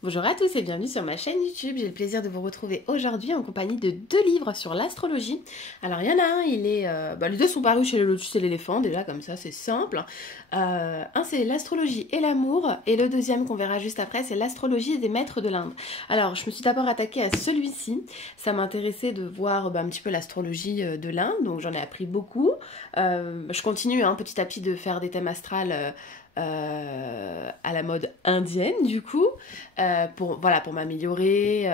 Bonjour à tous et bienvenue sur ma chaîne YouTube. J'ai le plaisir de vous retrouver aujourd'hui en compagnie de deux livres sur l'astrologie. Alors il y en a un, les deux sont parus chez le Lotus et l'éléphant, déjà comme ça c'est simple. Un c'est l'astrologie et l'amour et le deuxième qu'on verra juste après c'est l'astrologie des maîtres de l'Inde. Alors je me suis d'abord attaquée à celui-ci, ça m'intéressait de voir un petit peu l'astrologie de l'Inde, donc j'en ai appris beaucoup. Je continue petit à petit de faire des thèmes astrales à la mode indienne du coup pour m'améliorer,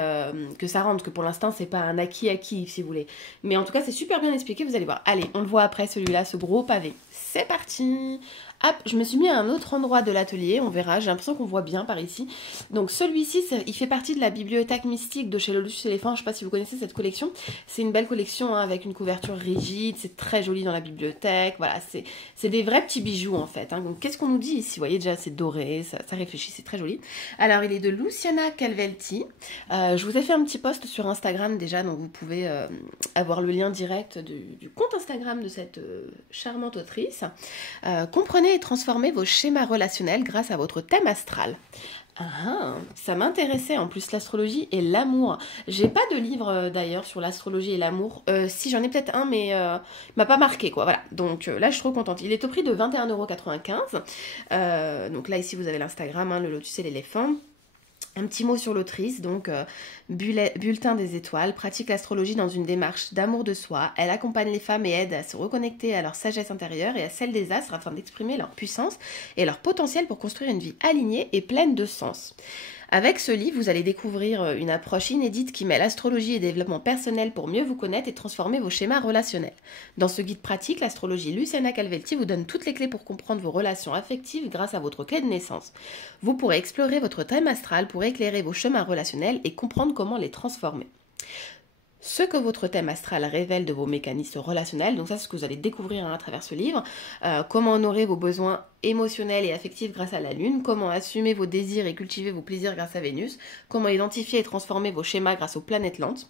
que ça rentre, que pour l'instant c'est pas un acquis si vous voulez, mais en tout cas c'est super bien expliqué, vous allez voir. Allez, on le voit après celui-là, ce gros pavé, c'est parti. Hop, je me suis mis à un autre endroit de l'atelier, on verra, j'ai l'impression qu'on voit bien par ici. Donc celui-ci, il fait partie de la bibliothèque mystique de chez le Lotus Éléphant, je sais pas si vous connaissez cette collection, c'est une belle collection avec une couverture rigide, c'est très joli dans la bibliothèque, voilà, c'est des vrais petits bijoux en fait. Donc qu'est-ce qu'on nous dit ici? Vous voyez déjà, c'est doré, ça réfléchit, c'est très joli. Alors il est de Luciana Calvelti, je vous ai fait un petit post sur Instagram déjà, donc vous pouvez avoir le lien direct du compte Instagram de cette charmante autrice. Comprenez et transformez vos schémas relationnels grâce à votre thème astral. Ça m'intéressait en plus l'astrologie et l'amour. J'ai pas de livre d'ailleurs sur l'astrologie et l'amour. Si j'en ai peut-être un, mais il m'a pas marqué quoi. Voilà. Donc là je suis trop contente. Il est au prix de 21,95 €. Donc là ici vous avez l'Instagram, le Lotus et l'éléphant. Un petit mot sur l'autrice, donc bulletin des étoiles, pratique l'astrologie dans une démarche d'amour de soi. Elle accompagne les femmes et aide à se reconnecter à leur sagesse intérieure et à celle des astres afin d'exprimer leur puissance et leur potentiel pour construire une vie alignée et pleine de sens. Avec ce livre, vous allez découvrir une approche inédite qui mêle astrologie et développement personnel pour mieux vous connaître et transformer vos schémas relationnels. Dans ce guide pratique, l'astrologie Luciana Calvelti vous donne toutes les clés pour comprendre vos relations affectives grâce à votre clé de naissance. Vous pourrez explorer votre thème astral pour éclairer vos chemins relationnels et comprendre comment les transformer. Ce que votre thème astral révèle de vos mécanismes relationnels, donc ça c'est ce que vous allez découvrir à travers ce livre, comment honorer vos besoins émotionnels et affectifs grâce à la Lune, comment assumer vos désirs et cultiver vos plaisirs grâce à Vénus, comment identifier et transformer vos schémas grâce aux planètes lentes.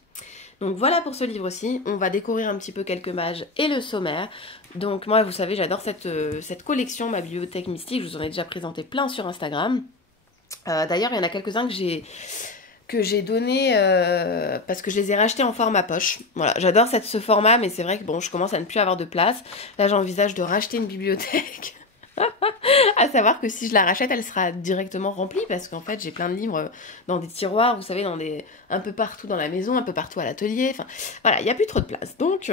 Donc voilà pour ce livre-ci, on va découvrir un petit peu quelques mages et le sommaire. Donc moi vous savez j'adore cette collection, ma bibliothèque mystique, je vous en ai déjà présenté plein sur Instagram. D'ailleurs il y en a quelques-uns que j'ai donné parce que je les ai rachetés en format poche. Voilà, j'adore ce format, mais c'est vrai que bon, je commence à ne plus avoir de place. Là, j'envisage de racheter une bibliothèque. À savoir que si je la rachète, elle sera directement remplie parce qu'en fait, j'ai plein de livres dans des tiroirs, vous savez, un peu partout dans la maison, un peu partout à l'atelier. Enfin, voilà, il n'y a plus trop de place. Donc,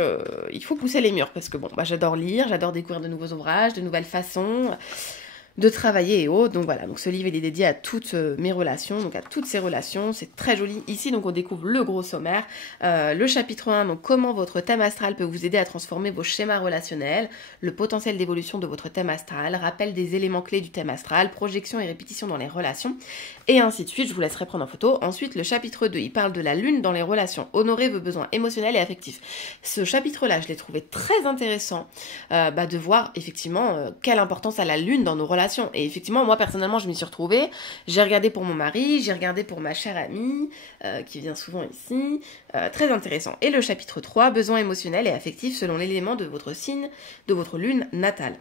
il faut pousser les murs parce que bon, j'adore lire, j'adore découvrir de nouveaux ouvrages, de nouvelles façons de travailler et autres. Donc voilà, donc ce livre il est dédié à toutes mes relations, donc à toutes ces relations, c'est très joli. Ici donc on découvre le gros sommaire, le chapitre 1, donc comment votre thème astral peut vous aider à transformer vos schémas relationnels, le potentiel d'évolution de votre thème astral, rappel des éléments clés du thème astral, projection et répétition dans les relations, et ainsi de suite, je vous laisserai prendre en photo. Ensuite le chapitre 2, il parle de la lune dans les relations, honorer vos besoins émotionnels et affectifs. Ce chapitre là, je l'ai trouvé très intéressant de voir effectivement quelle importance a la lune dans nos relations. Et effectivement, moi personnellement, je m'y suis retrouvée. J'ai regardé pour mon mari, j'ai regardé pour ma chère amie, qui vient souvent ici. Très intéressant. Et le chapitre 3, besoins émotionnels et affectifs selon l'élément de votre signe, de votre lune natale.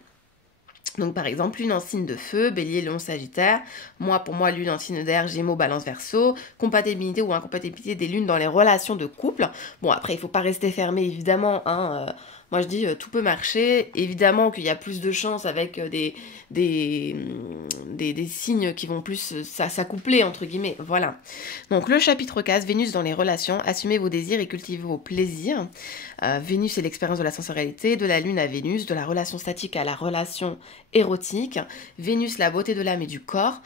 Donc par exemple, lune en signe de feu, bélier, lion, sagittaire. Pour moi, lune en signe d'air, gémeaux, balance, verseau. Compatibilité ou incompatibilité des lunes dans les relations de couple. Bon, après, il ne faut pas rester fermé, évidemment, moi je dis tout peut marcher, évidemment qu'il y a plus de chances avec des signes qui vont plus s'accoupler entre guillemets, voilà. Donc le chapitre 4, Vénus dans les relations, assumez vos désirs et cultivez vos plaisirs. Vénus c'est l'expérience de la sensorialité, de la lune à Vénus, de la relation statique à la relation érotique, Vénus la beauté de l'âme et du corps,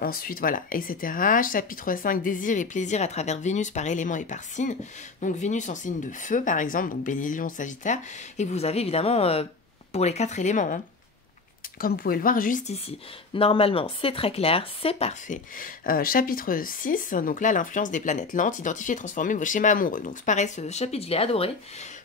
ensuite voilà, etc. Chapitre 5, désir et plaisir à travers Vénus par élément et par signe, donc Vénus en signe de feu par exemple, donc bélier, lion, sagittaire. Et vous avez évidemment pour les 4 éléments, comme vous pouvez le voir juste ici. Normalement, c'est très clair, c'est parfait. Chapitre 6, donc là, l'influence des planètes lentes, identifier et transformer vos schémas amoureux. Donc c'est pareil, ce chapitre, je l'ai adoré.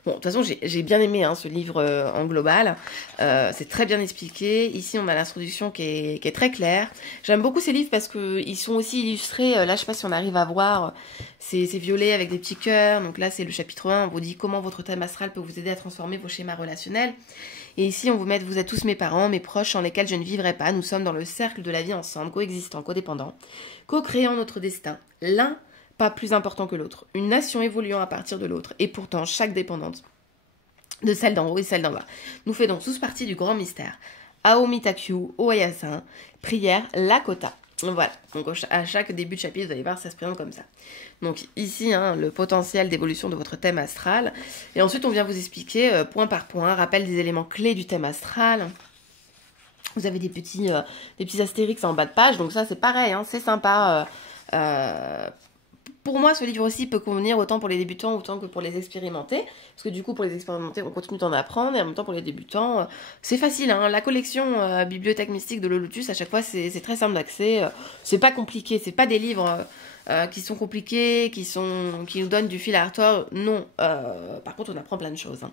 Bon, de toute façon, j'ai bien aimé ce livre en global. C'est très bien expliqué. Ici, on a l'introduction qui est très claire. J'aime beaucoup ces livres parce qu'ils sont aussi illustrés. Là, je ne sais pas si on arrive à voir. C'est violet avec des petits cœurs. Donc là, c'est le chapitre 1. On vous dit comment votre thème astral peut vous aider à transformer vos schémas relationnels. Et ici, on vous met, vous êtes tous mes parents, mes proches sans lesquels je ne vivrai pas. Nous sommes dans le cercle de la vie ensemble, coexistant, codépendants, co-créant notre destin. L'un pas plus important que l'autre. Une nation évoluant à partir de l'autre. Et pourtant, chaque dépendante de celle d'en haut et celle d'en bas nous fait donc tous partie du grand mystère. Aomitakyu, Oyasin, prière, Lakota. Voilà, donc à chaque début de chapitre, vous allez voir, ça se présente comme ça. Donc ici, hein, le potentiel d'évolution de votre thème astral. Et ensuite, on vient vous expliquer point par point, rappel des éléments clés du thème astral. Vous avez des petits astérix en bas de page, donc ça c'est pareil, hein, c'est sympa. Pour moi, ce livre aussi peut convenir autant pour les débutants autant que pour les expérimentés. Parce que du coup, pour les expérimentés, on continue d'en apprendre. Et en même temps, pour les débutants, c'est facile. Hein. La collection Bibliothèque Mystique de Le Lotus, à chaque fois, c'est très simple d'accès. C'est pas compliqué. C'est pas des livres qui sont compliqués, qui nous donnent du fil à retordre. Non. Par contre, on apprend plein de choses. Hein.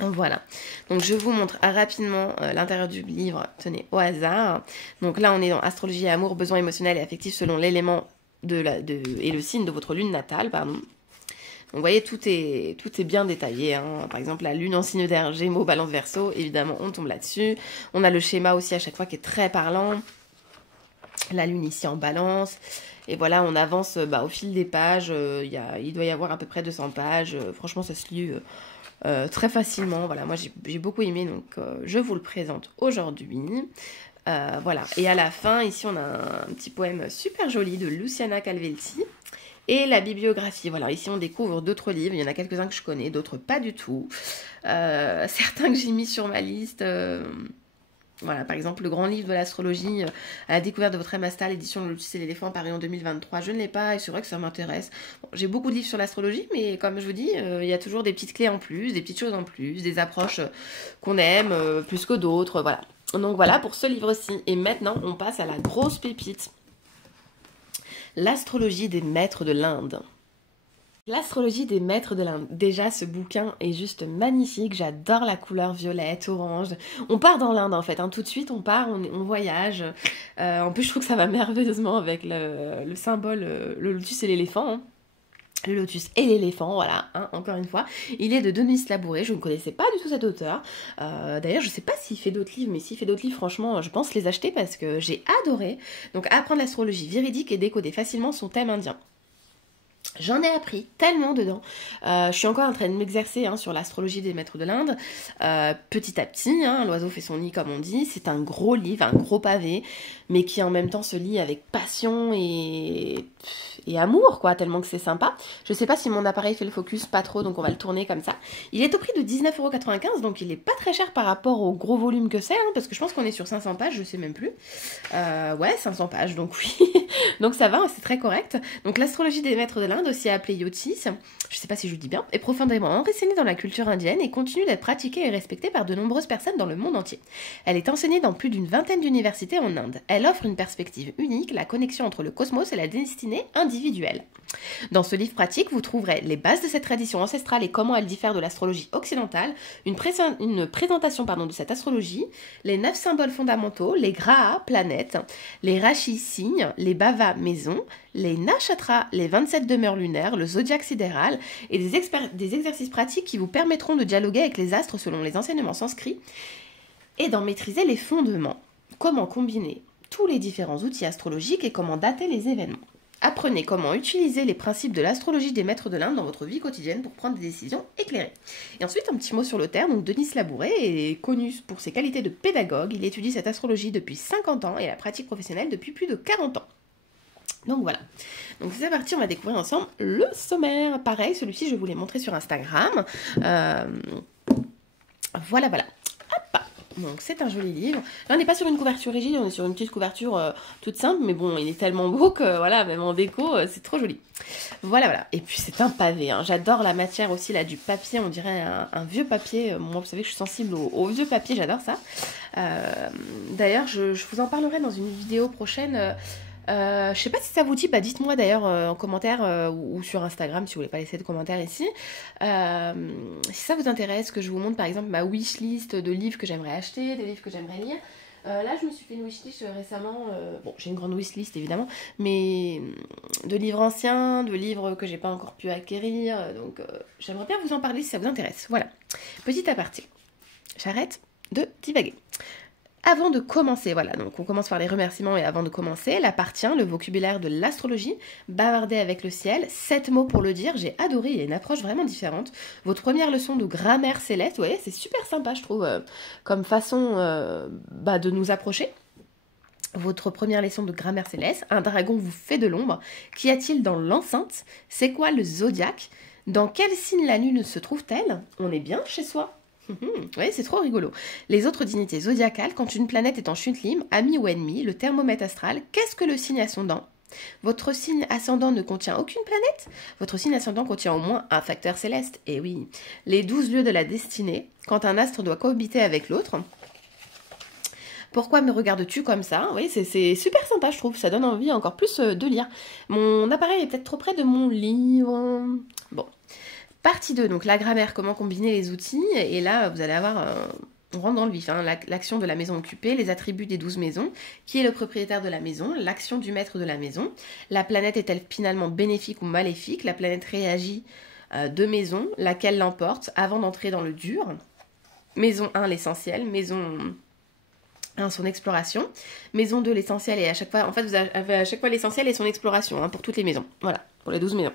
Voilà, donc je vous montre rapidement l'intérieur du livre, tenez, au hasard. Donc là, on est dans astrologie et amour, besoins émotionnels et affectifs selon l'élément et le signe de votre lune natale, pardon. Donc vous voyez, tout est bien détaillé. Hein. Par exemple, la lune en signe d'air, Gémeaux, Balance, Verseau, évidemment, on tombe là-dessus. On a le schéma aussi à chaque fois qui est très parlant. La lune ici en Balance. Et voilà, on avance au fil des pages. Il doit y avoir à peu près 200 pages. Franchement, ça se lit très facilement. Voilà, moi j'ai beaucoup aimé, donc je vous le présente aujourd'hui. Voilà, et à la fin, ici on a un petit poème super joli de Luciana Calvelti et la bibliographie. Voilà, ici on découvre d'autres livres, il y en a quelques-uns que je connais, d'autres pas du tout. Certains que j'ai mis sur ma liste. Voilà, par exemple, le grand livre de l'astrologie à la découverte de votre thème astral, édition Le Lotus et l'éléphant, paru en 2023. Je ne l'ai pas et c'est vrai que ça m'intéresse. Bon, j'ai beaucoup de livres sur l'astrologie, mais comme je vous dis, il y a toujours des petites clés en plus, des petites choses en plus, des approches qu'on aime plus que d'autres. Voilà. Donc voilà pour ce livre-ci. Et maintenant, on passe à la grosse pépite. L'astrologie des maîtres de l'Inde. L'astrologie des maîtres de l'Inde. Déjà, ce bouquin est juste magnifique. J'adore la couleur violette, orange. On part dans l'Inde en fait. Hein. Tout de suite, on part, on voyage. En plus, je trouve que ça va merveilleusement avec le symbole, le lotus et l'éléphant. Hein. Le lotus et l'éléphant, voilà, hein, encore une fois. Il est de Denis Labouré, je ne connaissais pas du tout cet auteur. D'ailleurs, je ne sais pas s'il fait d'autres livres, mais s'il fait d'autres livres, franchement, je pense les acheter parce que j'ai adoré. Donc, apprendre l'astrologie véridique et décoder facilement son thème indien. J'en ai appris tellement dedans. Je suis encore en train de m'exercer sur l'astrologie des maîtres de l'Inde. Petit à petit, l'oiseau fait son nid comme on dit. C'est un gros livre, un gros pavé, mais qui en même temps se lit avec passion et amour, quoi, tellement que c'est sympa. Je sais pas si mon appareil fait le focus, pas trop, donc on va le tourner comme ça. Il est au prix de 19,95 €, donc il est pas très cher par rapport au gros volume que c'est, parce que je pense qu'on est sur 500 pages, je sais même plus. Ouais, 500 pages, donc oui. Donc ça va, c'est très correct. Donc l'astrologie des maîtres de l'Inde, aussi appelée Yotis, je sais pas si je le dis bien, est profondément enracinée dans la culture indienne et continue d'être pratiquée et respectée par de nombreuses personnes dans le monde entier. Elle est enseignée dans plus d'une vingtaine d'universités en Inde. Elle offre une perspective unique, la connexion entre le cosmos et la destinée individuelle. Dans ce livre pratique, vous trouverez les bases de cette tradition ancestrale et comment elle diffère de l'astrologie occidentale, une présentation de cette astrologie, les 9 symboles fondamentaux, les grahas, planètes, les rashis, signes, les bhavas, maisons, les nakshatras, les 27 demeures lunaires, le zodiaque sidéral et des exercices pratiques qui vous permettront de dialoguer avec les astres selon les enseignements sanscrits et d'en maîtriser les fondements. Comment combiner tous les différents outils astrologiques et comment dater les événements. Apprenez comment utiliser les principes de l'astrologie des maîtres de l'Inde dans votre vie quotidienne pour prendre des décisions éclairées. Et ensuite, un petit mot sur l'auteur. Donc, Denis Labouré est connu pour ses qualités de pédagogue. Il étudie cette astrologie depuis 50 ans et la pratique professionnelle depuis plus de 40 ans. Donc voilà. Donc c'est parti, on va découvrir ensemble le sommaire. Pareil, celui-ci, je vous l'ai montré sur Instagram. Voilà. Hop. Donc c'est un joli livre. Là on n'est pas sur une couverture rigide, on est sur une petite couverture toute simple, mais bon, il est tellement beau que voilà, même en déco, c'est trop joli. Voilà. Et puis c'est un pavé, hein. J'adore la matière aussi là du papier, on dirait un vieux papier. Moi vous savez que je suis sensible au vieux papier, j'adore ça. D'ailleurs, je vous en parlerai dans une vidéo prochaine. Je sais pas si ça vous dit, dites-moi d'ailleurs en commentaire ou sur Instagram si vous voulez pas laisser de commentaires ici. Si ça vous intéresse, que je vous montre par exemple ma wishlist de livres que j'aimerais acheter, des livres que j'aimerais lire. Là je me suis fait une wishlist récemment, bon j'ai une grande wishlist évidemment, mais de livres anciens, de livres que j'ai pas encore pu acquérir, donc j'aimerais bien vous en parler si ça vous intéresse. Voilà, petit aparté. J'arrête de divaguer. Avant de commencer, voilà, donc on commence par les remerciements et avant de commencer, la partie 1, le vocabulaire de l'astrologie, bavarder avec le ciel, 7 mots pour le dire, j'ai adoré, il y a une approche vraiment différente. Votre première leçon de grammaire céleste, vous voyez, c'est super sympa je trouve, comme façon de nous approcher. Votre première leçon de grammaire céleste, un dragon vous fait de l'ombre, qu'y a-t-il dans l'enceinte? C'est quoi le zodiaque? Dans quel signe la lune se trouve-t-elle? On est bien chez soi. Oui, c'est trop rigolo. Les autres dignités zodiacales, quand une planète est en chute libre, ami ou ennemi, le thermomètre astral, qu'est-ce que le signe ascendant? Votre signe ascendant ne contient aucune planète? Votre signe ascendant contient au moins un facteur céleste. Et oui, les 12 lieux de la destinée, quand un astre doit cohabiter avec l'autre. Pourquoi me regardes-tu comme ça? Oui, c'est super sympa, je trouve. Ça donne envie encore plus de lire. Mon appareil est peut-être trop près de mon livre. Bon. Partie 2, donc la grammaire, comment combiner les outils. Et là, vous allez avoir... on rentre dans le vif, hein, l'action de la maison occupée, les attributs des 12 maisons, qui est le propriétaire de la maison, l'action du maître de la maison, la planète est-elle finalement bénéfique ou maléfique, la planète réagit de maison, laquelle l'emporte avant d'entrer dans le dur. Maison 1, l'essentiel, maison 1, son exploration, maison 2, l'essentiel, et à chaque fois, en fait, vous avez à chaque fois l'essentiel et son exploration, hein, pour toutes les maisons, voilà, pour les 12 maisons.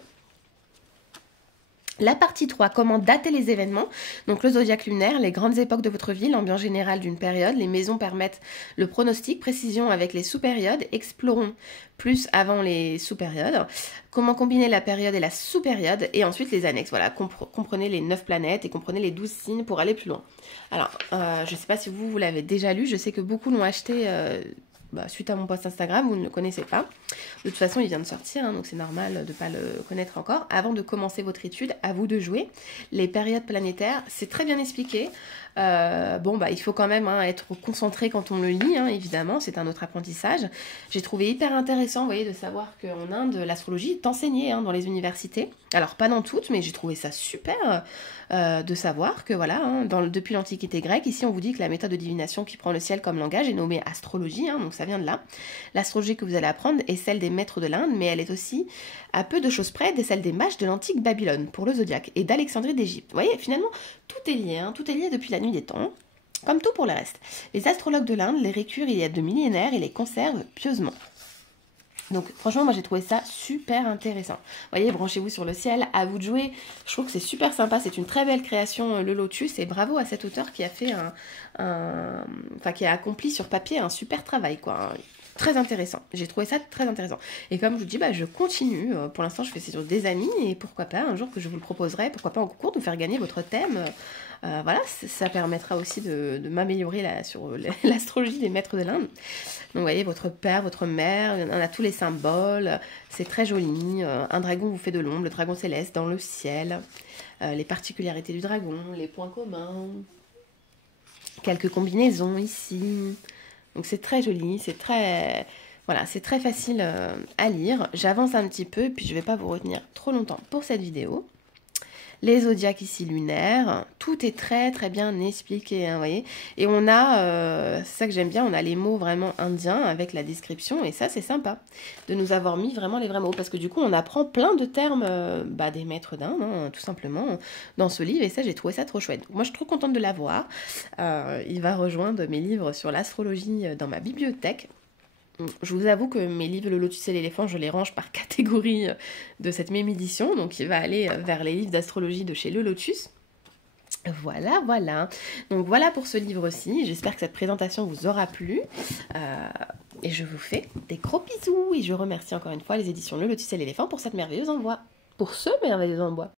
La partie 3, comment dater les événements. Donc le zodiaque lunaire, les grandes époques de votre vie, l'ambiance générale d'une période. Les maisons permettent le pronostic, précision avec les sous-périodes. Explorons plus avant les sous-périodes. Comment combiner la période et la sous-période. Et ensuite les annexes. Voilà, comprenez les 9 planètes et comprenez les 12 signes pour aller plus loin. Alors, je ne sais pas si vous l'avez déjà lu. Je sais que beaucoup l'ont acheté... suite à mon post Instagram, vous ne le connaissez pas. De toute façon, il vient de sortir, hein, donc c'est normal de ne pas le connaître encore. Avant de commencer votre étude, à vous de jouer. Les périodes planétaires, c'est très bien expliqué. Il faut quand même être concentré quand on le lit, hein, évidemment, c'est un autre apprentissage. J'ai trouvé hyper intéressant, vous voyez, de savoir qu'en Inde, l'astrologie est enseignée dans les universités. Alors, pas dans toutes, mais j'ai trouvé ça super de savoir que, voilà, depuis l'Antiquité grecque, ici, on vous dit que la méthode de divination qui prend le ciel comme langage est nommée astrologie, donc ça vient de là. L'astrologie que vous allez apprendre est celle des maîtres de l'Inde, mais elle est aussi, à peu de choses près, celle des mages de l'antique Babylone, pour le zodiaque, et d'Alexandrie d'Égypte. Vous voyez, finalement, tout est lié depuis la nuit des temps, comme tout pour le reste. Les astrologues de l'Inde les récurent il y a de millénaires et les conservent pieusement. Donc franchement, moi j'ai trouvé ça super intéressant. Vous voyez, branchez-vous sur le ciel, à vous de jouer. Je trouve que c'est super sympa, c'est une très belle création, le Lotus, et bravo à cet auteur qui a fait qui a accompli sur papier un super travail, quoi. Très intéressant, j'ai trouvé ça très intéressant. Et comme je vous dis, je continue. Pour l'instant, je fais ça sur des amis, et pourquoi pas, un jour que je vous le proposerai, pourquoi pas en concours, de faire gagner votre thème. Voilà, ça permettra aussi de m'améliorer sur l'astrologie des maîtres de l'Inde. Donc vous voyez, votre père, votre mère, on a tous les symboles, c'est très joli. Un dragon vous fait de l'ombre, le dragon céleste dans le ciel, les particularités du dragon, les points communs, quelques combinaisons ici. Donc c'est très joli, c'est très... Voilà, c'est très facile à lire. J'avance un petit peu, puis je ne vais pas vous retenir trop longtemps pour cette vidéo. Les zodiaques ici lunaires, tout est très très bien expliqué, vous voyez. Et on a, c'est ça que j'aime bien, on a les mots vraiment indiens avec la description, et ça c'est sympa de nous avoir mis vraiment les vrais mots, parce que du coup on apprend plein de termes des maîtres d'Inde, tout simplement, dans ce livre, et ça j'ai trouvé ça trop chouette. Donc, moi je suis trop contente de l'avoir. Il va rejoindre mes livres sur l'astrologie dans ma bibliothèque. Je vous avoue que mes livres Le Lotus et l'éléphant, je les range par catégorie de cette même édition. Donc il va aller vers les livres d'astrologie de chez Le Lotus. Voilà, voilà. Donc voilà pour ce livre-ci. J'espère que cette présentation vous aura plu. Et je vous fais des gros bisous. Et je remercie encore une fois les éditions Le Lotus et l'éléphant pour cette merveilleuse envoi. Pour ce merveilleux envoi.